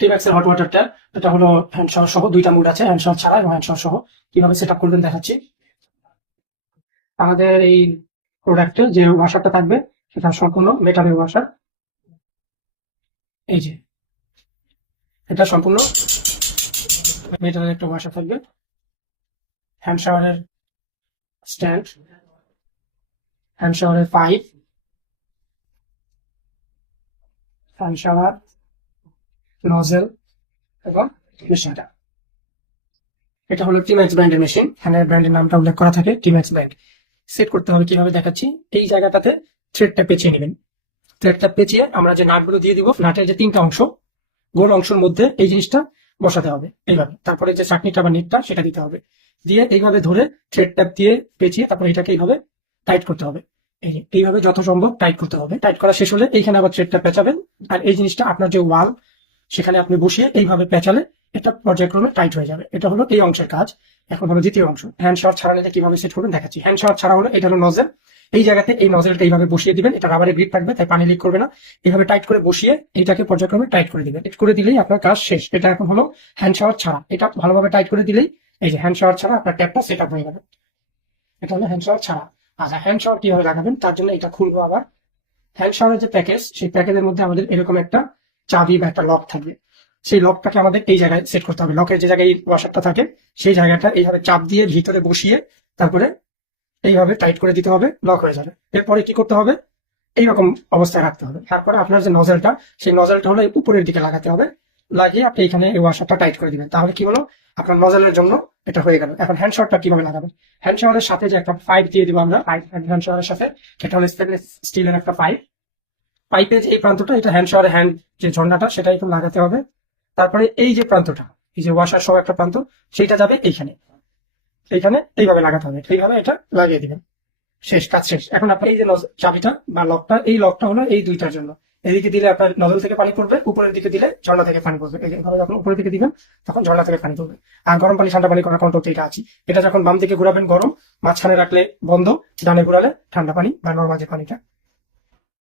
টিম্যাক্সের hot water tap. এটা হলো hand shower সহ, দুইটা মুড আছে, হ্যান্ড শাওয়ার ছাড়া এবং হ্যান্ড শাওয়ার সহ। কিভাবে সেট আপ করবেন দেখাচ্ছি। আমাদের এই প্রোডাক্টে যে ওয়াশারটা থাকবে সেটা সম্পূর্ণ মেটালের ওয়াশার। এই যে এটা সম্পূর্ণ মেটালের একটা ওয়াশার থাকবে। হ্যান্ড শাওয়ারের স্ট্যান্ড, হ্যান্ড শাওয়ারের পাইপ, হ্যান্ড শাওয়ার নজেল এবং মেশিনটা। এটা হলো টিম্যাক্স ব্র্যান্ডের মেশিন, এখানে ব্র্যান্ডের নামটা উল্লেখ করা থাকে টিম্যাক্স ব্র্যান্ড। সেট করতে হবে কিভাবে দেখাচ্ছি। এই জায়গাটাতে থ্রেডটা পেঁচিয়ে নেবেন। থ্রেডটা পেঁচিয়ে আমরা যে নাটগুলো দিয়ে দিব, নাটের যে তিনটা অংশ, গোল অংশের মধ্যে এই জিনিসটা বসাতে হবে এইভাবে। তারপরে যে চাকনিটা বা নেটটা সেটা দিতে হবে, দিয়ে এইভাবে ধরে থ্রেড ট্যাপ দিয়ে পেঁচিয়ে তারপরে এটাকে এইভাবে টাইট করতে হবে। এইভাবে যত সম্ভব টাইট করতে হবে। টাইট করা শেষ হলে এইখানে আবার থ্রেডটা পেঁচাবেন, আর এই জিনিসটা আপনার যে ওয়াল সেখানে আপনি বসিয়ে এইভাবে পেঁচালে এটা পর্যায়ক্রমে টাইট হয়ে যাবে। এটা হলো এই অংশের কাজ। এখন হলো দ্বিতীয় অংশ, হ্যান্ড শাওয়ার ছাড়া নিলে কিভাবে সেট করবেন দেখাচ্ছি। হ্যান্ড শাওয়ার ছাড়া হলো এটা হলো নজেল। এই জায়গাতে এই নজেলটা এইভাবে বসিয়ে দিবেন, এটা রাবারের গ্রিপ থাকবে তাই পানি লিক করবে না। এইভাবে টাইট করে বসিয়ে এটাকে পর্যায়ক্রমে টাইট করে দিবেন। টাইট করে দিলেই আপনার কাজ শেষ। এটা এখন হলো হ্যান্ড শাওয়ার ছাড়া। এটা ভালোভাবে টাইট করে দিলেই এই যে হ্যান্ড শাওয়ার ছাড়া আপনার ট্যাপটা সেট আপ হয়ে যাবে। এটা হলো হ্যান্ড শাওয়ার ছাড়া। আচ্ছা, হ্যান্ড শাওয়ার কিভাবে লাগাবেন তার জন্য এটা খুলবো আবার। হ্যান্ড শাওয়ারের যে প্যাকেজ, সেই প্যাকেজের মধ্যে আমাদের এরকম একটা চাবি বা একটা লক থাকবে। সেই লকটাকে আমাদের এই জায়গায় সেট করতে হবে। লকের যে জায়গায় ওয়াশারটা থাকে সেই জায়গাটা এইভাবে চাপ দিয়ে ভিতরে বসিয়ে তারপরে এইভাবে টাইট করে দিতে হবে, লক হয়ে যাবে। এরপরে কি করতে হবে, এইরকম অবস্থায় রাখতে হবে। তারপরে আপনার যে নজেলটা, সেই নজেলটা হলো উপরের দিকে লাগাতে হবে। লাগিয়ে আপনি এখানে এই ওয়াশারটা টাইট করে দিবেন। তাহলে কি হলো, আপনার নজেলের জন্য এটা হয়ে গেল। এখন হ্যান্ড শাওয়ারটা কিভাবে লাগাবেন। হ্যান্ড শাওয়ারের সাথে যে একটা পাইপ দিয়ে দিব আমরা, হ্যান্ড শাওয়ারের সাথে, সেটা হলো স্টেনলেস স্টিলের একটা পাইপ। পাইপের যে এই প্রান্তটা, এটা হ্যান্ড শাওয়ারের হ্যান্ড যে ঝর্ণাটা সেটা একটু লাগাতে হবে। তারপরে এই যে প্রান্তটা, এই যে ওয়াশার সহ একটা প্রান্ত, সেইটা যাবে এইখানে। এইখানে এইভাবে লাগাতে হবে, এইভাবে এটা লাগিয়ে দিবেন। শেষ, কাজ শেষ। এখন আপনি এই যে চাবিটা বা লকটা, এই লকটা হলো এই দুইটার জন্য। এদিকে দিলে আপনার নজল থেকে পানি পড়বে, উপরের দিকে দিলে ঝর্ণা থেকে পানি পড়বে। এইভাবে যখন উপরের দিকে দিবেন তখন ঝর্ণা থেকে পানি পড়বে। আর গরম পানি ঠান্ডা পানি করার কন্ট্রোল তো এটা আছে। এটা যখন বাম দিকে ঘুরাবেন গরম, মাঝখানে রাখলে বন্ধ, ডানে ঘুরালে ঠান্ডা পানি বা নর্মাল যে পানিটা